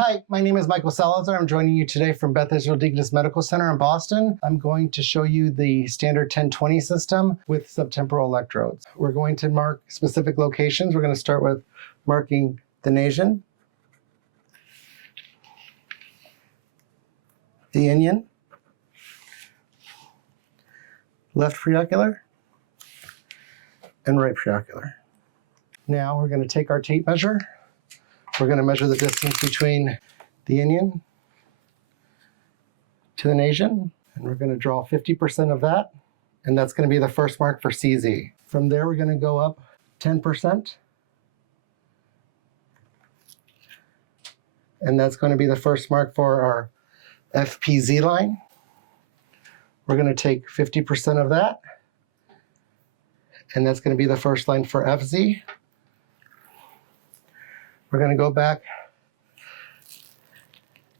Hi, my name is Michael Salazar. I'm joining you today from Beth Israel Deaconess Medical Center in Boston. I'm going to show you the standard 1020 system with subtemporal electrodes. We're going to mark specific locations. We're going to start with marking the Nasion, the Inion, left preauricular, and right preauricular. Now we're going to take our tape measure. We're going to measure the distance between the Inion to the Nasion, and we're going to draw 50% of that, and that's going to be the first mark for CZ. From there, we're going to go up 10%, and that's going to be the first mark for our FPZ line. We're going to take 50% of that, and that's going to be the first line for FZ. We're going to go back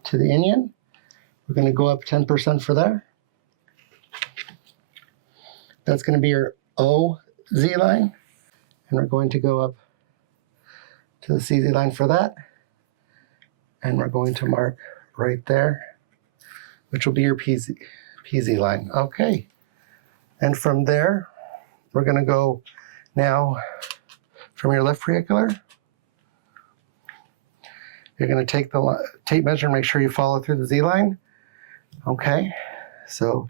to the Inion. We're going to go up 10% for there. That's going to be your OZ line. And we're going to go up to the CZ line for that. And we're going to mark right there, which will be your PZ line. Okay. And from there, we're going to go now from your left preauricular. You're going to take the tape measure and make sure you follow through the Z line. Okay, so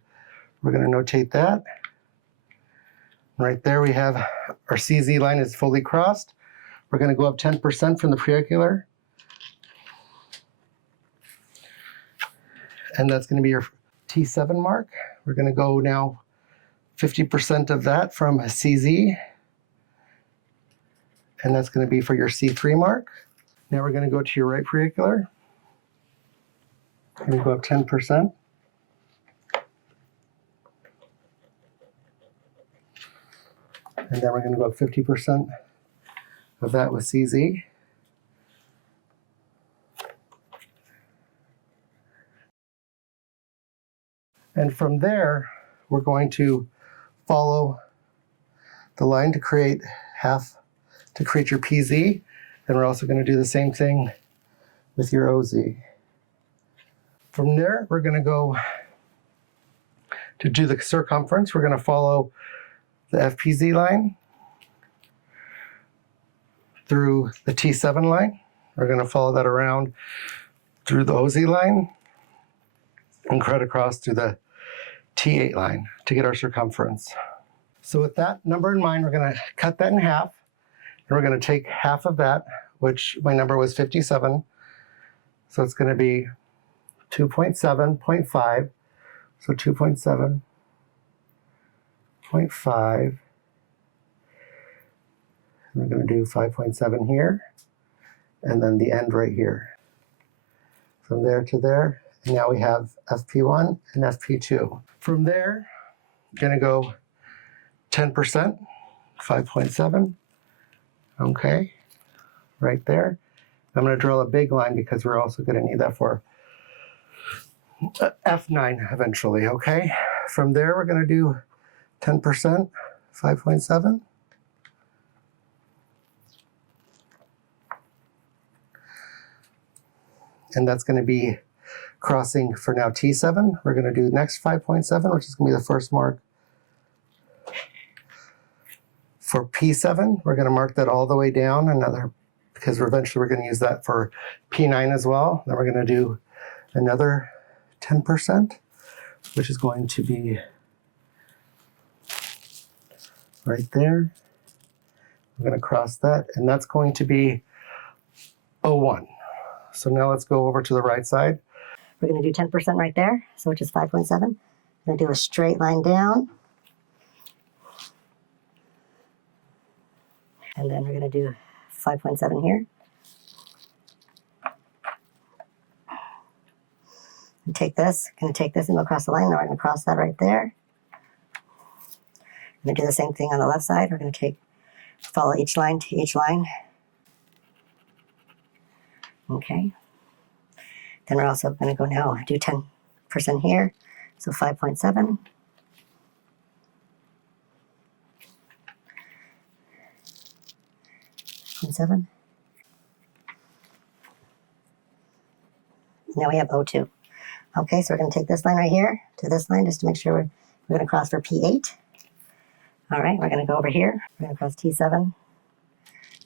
we're going to notate that. Right there we have our CZ line is fully crossed. We're going to go up 10% from the preauricular. And that's going to be your T7 mark. We're going to go now 50% of that from a CZ. And that's going to be for your C3 mark. Now we're going to go to your right preauricular. And go up 10%. And then we're going to go up 50% of that with CZ. And from there, we're going to follow the line to create your PZ. And we're also going to do the same thing with your OZ. From there, we're going to go to do the circumference. We're going to follow the FPZ line through the T7 line. We're going to follow that around through the OZ line and cut across through the T8 line to get our circumference. So with that number in mind, we're going to cut that in half. And we're going to take half of that, which my number was 57. So it's going to be 2.7.5. So 2.7.5. And we're going to do 5.7 here. And then the end right here. From there to there. And now we have FP1 and FP2. From there, we're going to go 10%, 5.7. Okay, right there. I'm going to draw a big line because we're also going to need that for F9 eventually, okay? From there, we're going to do 10%, 5.7. And that's going to be crossing for now T7. We're going to do next 5.7, which is going to be the first mark. For P7, we're going to mark that all the way down because eventually we're going to use that for P9 as well. Then we're going to do another 10%, which is going to be right there. We're going to cross that, and that's going to be O1. So now let's go over to the right side. We're going to do 10% right there, so which is 5.7. We're going to do a straight line down. And then we're going to do 5.7 here. And going to take this and go across the line. Now we're going to cross that right there. We're going to do the same thing on the left side. We're going to follow each line to each line. Okay. Then we're also going to go now do 10% here. So 5.7. 0.7. Now we have O2. Okay, so we're going to take this line right here to this line just to make sure we're going to cross for P8. All right, we're going to go over here. We're going to cross T7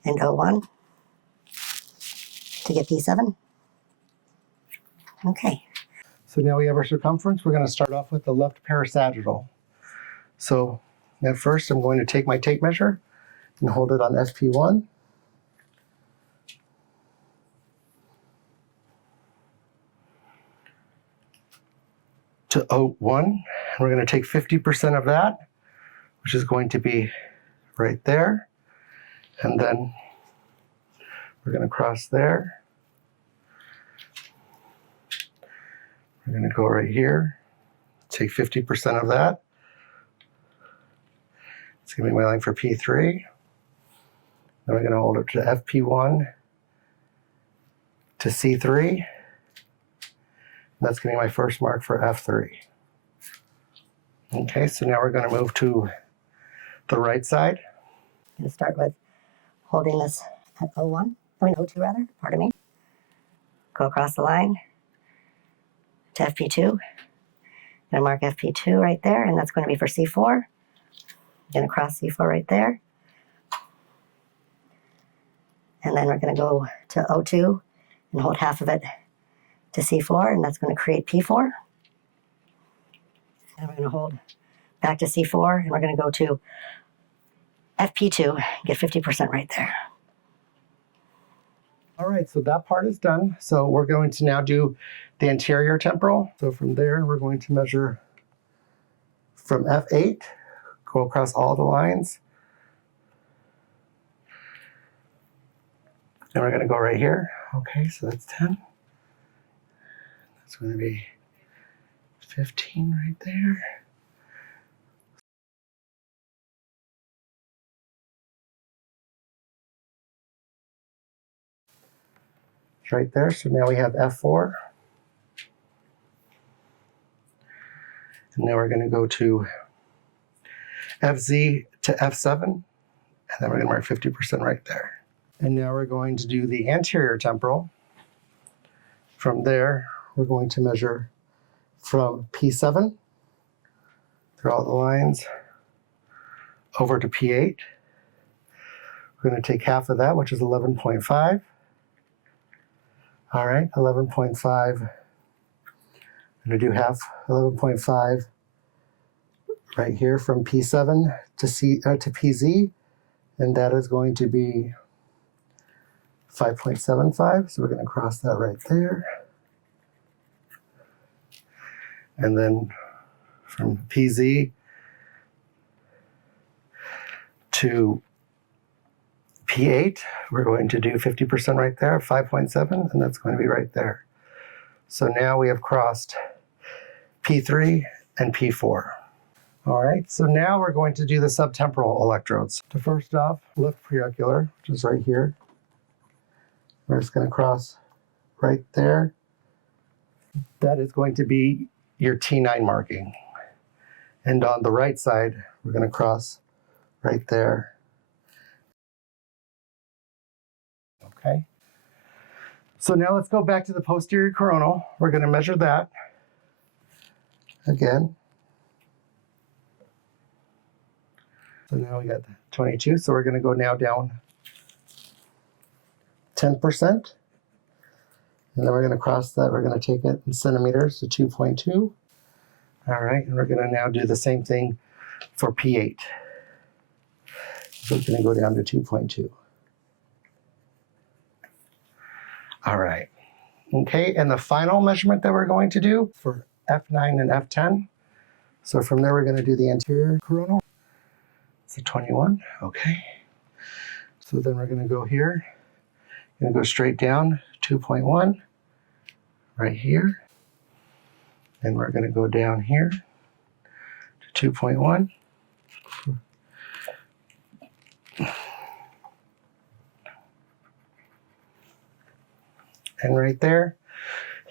and O1 to get P7. Okay. So now we have our circumference. We're going to start off with the left parasagittal. So at first I'm going to take my tape measure and hold it on FP1. To O1, and we're going to take 50% of that, which is going to be right there, and then we're going to cross there. We're going to go right here, take 50% of that. It's going to be my line for P3. Then we're going to hold it to FP1 to C3. That's going to be my first mark for F3. Okay, so now we're going to move to the right side. I'm going to start with holding this at O2 rather, pardon me. Go across the line to FP2. I'm going to mark FP2 right there, and that's going to be for C4. I'm going to cross C4 right there. And then we're going to go to O2 and hold half of it to C4, and that's going to create P4. And we're going to hold back to C4, and we're going to go to FP2, get 50% right there. All right, so that part is done. So we're going to now do the anterior temporal. So from there, we're going to measure from F8, go across all the lines. And we're going to go right here. Okay, so that's 10. That's going to be 15 right there. It's right there. So now we have F4. And now we're going to go to FZ to F7. And then we're going to mark 50% right there. And now we're going to do the anterior temporal. From there, we're going to measure from P7 through all the lines over to P8. We're going to take half of that, which is 11.5. All right, 11.5. I'm going to do half 11.5 right here from P7 to PZ, and that is going to be 5.75. So we're going to cross that right there. And then from PZ to P8, we're going to do 50% right there, 5.7, and that's going to be right there. So now we have crossed P3 and P4. All right, so now we're going to do the subtemporal electrodes. So first off, left preauricular, which is right here. We're just going to cross right there. That is going to be your T9 marking. And on the right side, we're going to cross right there. Okay. So now let's go back to the posterior coronal. We're going to measure that again. So now we got 22. So we're going to go now down 10%. And then we're going to cross that. We're going to take it in centimeters to 2.2. All right. And we're going to now do the same thing for P8. So it's going to go down to 2.2. All right. Okay. And the final measurement that we're going to do for F9 and F10. So from there, we're going to do the anterior coronal. It's a 21. Okay. So then we're going to go here. Going to go straight down 2.1 right here. And we're going to go down here to 2.1. And right there,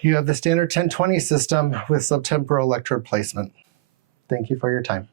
you have the standard 1020 system with subtemporal electrode placement. Thank you for your time.